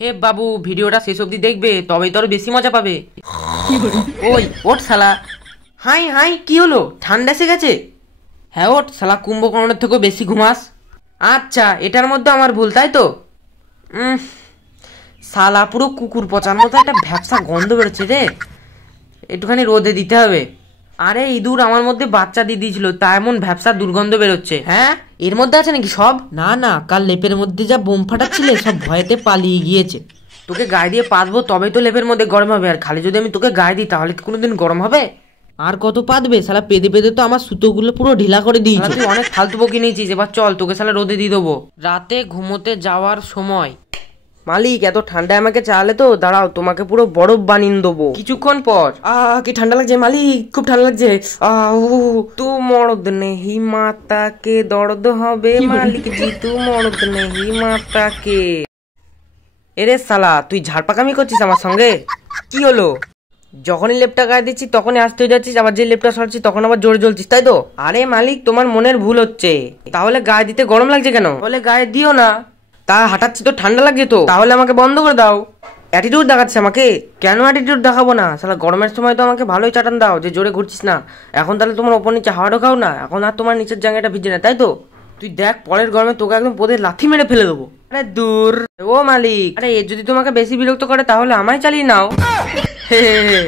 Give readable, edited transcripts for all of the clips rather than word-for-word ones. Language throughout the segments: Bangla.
এ বাবু, ভিডিওটা শেষ অবধি দেখবে, তবেই তো আরো বেশি মজা পাবে। ওই ওঠ শালা। হাই হাই, কি হলো? ঠান্ডা এসে গেছে? হ্যাঁ ওঠ শালা, কুম্ভকর্ণের থেকেও বেশি ঘুমাস। আচ্ছা, এটার মধ্যে আমার ভুল, তাই তো? শালা পুরো কুকুর পচার মতো একটা ভ্যাপসা গন্ধ বেরোচ্ছে রে, একটুখানি রোদে দিতে হবে। আরে ইঁদুর আমার মধ্যে বাচ্চা দিয়ে দিয়েছিল, তা এমন ভ্যাপসা দুর্গন্ধ বেরোচ্ছে। হ্যাঁ, এর মধ্যে আছে নাকি সব? না না, কাল লেপের মধ্যে যা বোম ফাটাচ্ছিলে সব ভয়েতে পালিয়ে গিয়েছে। তোকে গায়ে দিয়ে পাতবো তবেই তো লেপের মধ্যে গরম হবে, আর খালি যদি আমি তোকে গায়ে দিই তাহলে কি কোনোদিন গরম হবে? আর কত পাতবে শালা, পেদে পেদে তো আমার সুতোগুলো পুরো ঢিলা করে দিয়েছে। তুই অনেক ফালতু বকি নিয়েছিস, এবার চল তোকে শালা রোদে দিয়ে দেবো। রাতে ঘুমোতে যাওয়ার সময়। মালিক, এত ঠান্ডায় আমাকে চালে তো, দাঁড়াও তোমাকে পুরো বরফ বানিয়ে দেবো কিছুক্ষণ পর। কি ঠান্ডা লাগছে মালিক, খুব ঠান্ডা লাগছে। তু মরদ নেহি মাতা কে দর্দ হবে মালিক জি, তু মরদ নেহি মাতা কে। এরে শালা, তুই ঝাড়পাকামি করছিস আমার সঙ্গে? কি হলো? যখনই লেপটা গায়ে দিচ্ছি তখনই আসতে হয়ে যাচ্ছিস, আবার যে লেপটা সরাচ্ছি তখন আবার জোরে জ্বলছিস, তাই তো? আরে মালিক, তোমার মনের ভুল হচ্ছে। তাহলে গায়ে দিতে গরম লাগছে কেন? তাহলে গায়ে দিও না। তা হাঁটাচ্ছি তো ঠান্ডা লাগছে তো, তাহলে আমাকে বন্ধ করে দাও। অ্যাটিটিউড দেখাচ্ছে আমাকে? কেন অ্যাটিটিউড দেখাবো না শালা, গরমের সময় তো আমাকে ভালোই চাটান দাও যে জোরে ঘুরছিস না। এখন তাহলে তোমার ওপর নিচে হাওয়া ঢোকাও না, এখন আর তোমার নিচের জায়গাটা ভিজে না, তাই তো? তুই দেখ, পরের গরমে তোকে একদম পদে লাথি মেরে ফেলে দেবো। আরে দূর। ও মালিক, আরে এ যদি তোমাকে বেশি বিরক্ত করে তাহলে আমায় চালিয়ে নাও।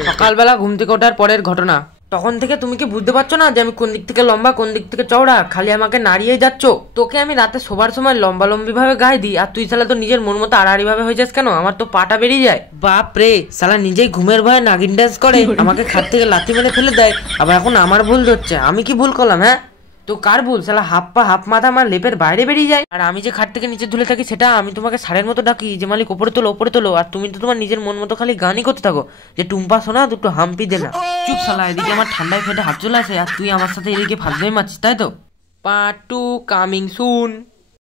সকালবেলা ঘুম থেকে ওঠার পরের ঘটনা। তখন থেকে তুমি কি বুঝতে পারছো না যে আমি কোন দিক থেকে লম্বা কোন দিক থেকে চওড়া? খালি আমাকে নাড়িয়ে যাচ্ছ। তোকে আমি রাতে শোবার সময় লম্বা লম্বি ভাবে গায়ে দিই, আর তুই শালা তো নিজের মন মতো আড়াআড়ি ভাবে হয়ে যাস কেন? আমার তো পাটা বেরিয়ে যায়। বাপ রে, শালা নিজেই ঘুমের ভয়ে নাগিন ডান্স করে, আমাকে খাট থেকে লাথি মেরে ফেলে দেয়, আবার এখন আমার ভুল ধরছে। আমি কি ভুল করলাম? হ্যাঁ, তো কার ভুল? শালা হাফ পা হাফ মাথা আমার লেপের বাইরে বেরিয়ে যায়, আর আমি যে খাট থেকে নিচে ঝুলে থাকি সেটা আমি তোমাকে ষাঁড়ের মতো ডাকি যে মালিক ওপরে তোলো ওপরে তোলো, আর তুমি তো তোমার নিজের মন মতো খালি গানই করতে থাকো যে টুম্পা সোনা দুটো হাম্পি দে না। চুপ শালা, এদিকে আমার ঠান্ডায় ফেটে হাত চলে আসে আর তুই আমার সাথে এদিকে ফালতুই মারছিস, তাই তো? Part 2 coming soon.